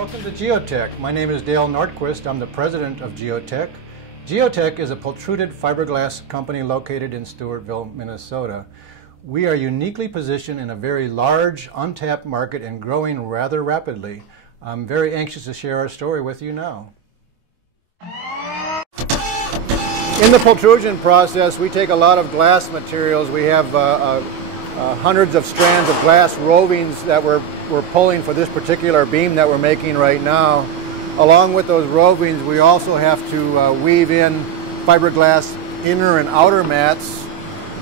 Welcome to GeoTEK. My name is Dale Nordquist. I'm the president of GeoTEK. GeoTEK is a pultruded fiberglass company located in Stewartville, Minnesota. We are uniquely positioned in a very large, untapped market and growing rather rapidly. I'm very anxious to share our story with you now. In the pultrusion process, we take a lot of glass materials. We have hundreds of strands of glass rovings that we're pulling for this particular beam that we're making right now. Along with those rovings, we also have to weave in fiberglass inner and outer mats,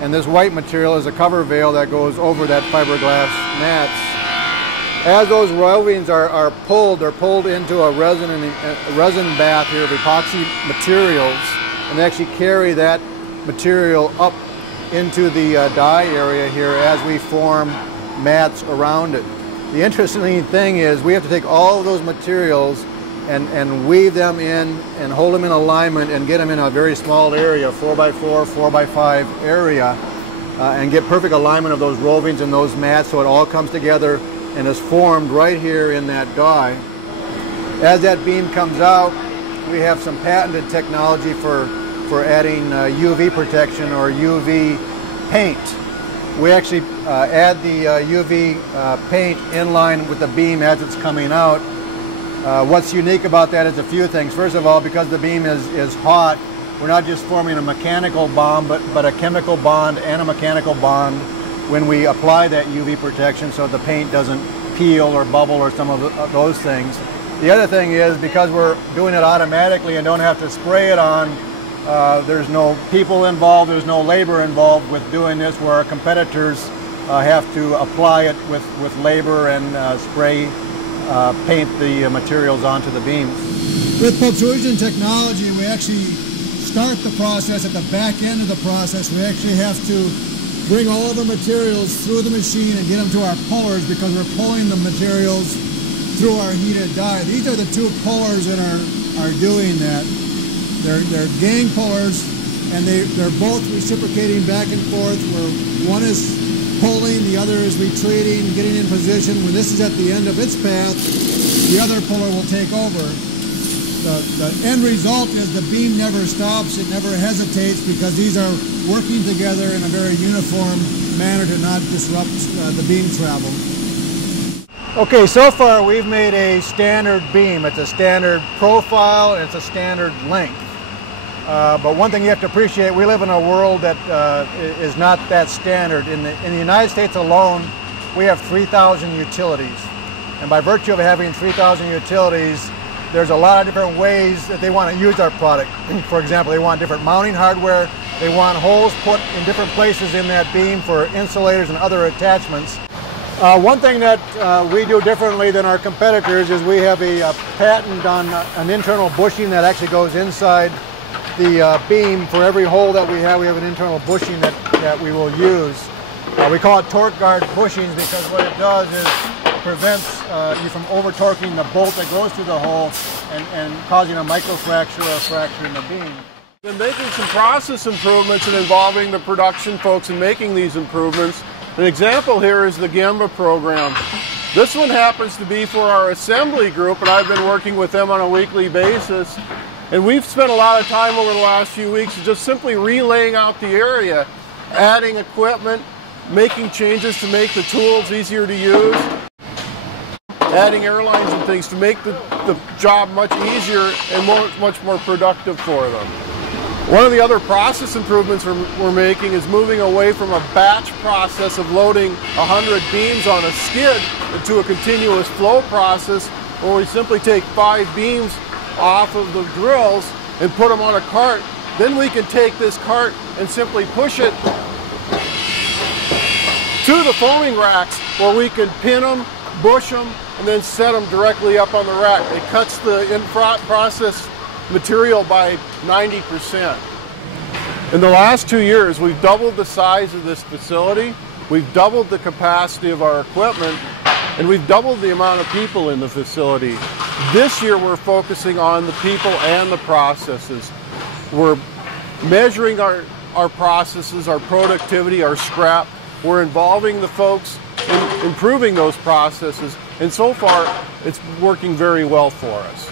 and this white material is a cover veil that goes over that fiberglass mats. As those rovings are pulled, they're pulled into a resin bath here of epoxy materials, and they actually carry that material up into the dye area here as we form mats around it. The interesting thing is we have to take all of those materials and weave them in and hold them in alignment and get them in a very small area, 4x4, 4x5 area, and get perfect alignment of those rovings and those mats so it all comes together and is formed right here in that die. As that beam comes out, we have some patented technology for adding UV protection or UV paint. We actually add the UV paint in line with the beam as it's coming out. What's unique about that is a few things. First of all, because the beam is hot, we're not just forming a mechanical bond, but a chemical bond and a mechanical bond when we apply that UV protection so the paint doesn't peel or bubble or some of those things. The other thing is because we're doing it automatically and don't have to spray it on, there's no people involved, there's no labor involved with doing this, where our competitors have to apply it with labor and paint the materials onto the beams. With pultrusion technology, we actually start the process at the back end of the process. We actually have to bring all the materials through the machine and get them to our pullers because we're pulling the materials through our heated die. These are the two pullers that are doing that. They're gang pullers, and they're both reciprocating back and forth, where one is pulling, the other is retreating, getting in position. When this is at the end of its path, the other puller will take over. The end result is the beam never stops, it never hesitates, because these are working together in a very uniform manner to not disrupt the beam travel. Okay, so far we've made a standard beam. It's a standard profile, and it's a standard length. But one thing you have to appreciate, we live in a world that is not that standard. In the United States alone, we have 3,000 utilities. And by virtue of having 3,000 utilities, there's a lot of different ways that they want to use our product. For example, they want different mounting hardware. They want holes put in different places in that beam for insulators and other attachments. One thing that we do differently than our competitors is we have a patent on an internal bushing that actually goes inside the beam. For every hole that we have an internal bushing that we will use. We call it torque guard bushings because what it does is prevents you from over torquing the bolt that goes through the hole and causing a microfracture or a fracture in the beam. We've been making some process improvements and involving the production folks in making these improvements. An example here is the GEP program. This one happens to be for our assembly group, and I've been working with them on a weekly basis. And we've spent a lot of time over the last few weeks just simply relaying out the area, adding equipment, making changes to make the tools easier to use, adding airlines and things to make the job much easier and much more productive for them. One of the other process improvements we're making is moving away from a batch process of loading 100 beams on a skid into a continuous flow process where we simply take 5 beams off of the drills and put them on a cart. Then we can take this cart and simply push it to the foaming racks where we can pin them, bush them, and then set them directly up on the rack. It cuts the in-process material by 90%. In the last 2 years, we've doubled the size of this facility, we've doubled the capacity of our equipment, and we've doubled the amount of people in the facility. This year we're focusing on the people and the processes. We're measuring our processes, our productivity, our scrap. We're involving the folks improving those processes, and so far it's working very well for us.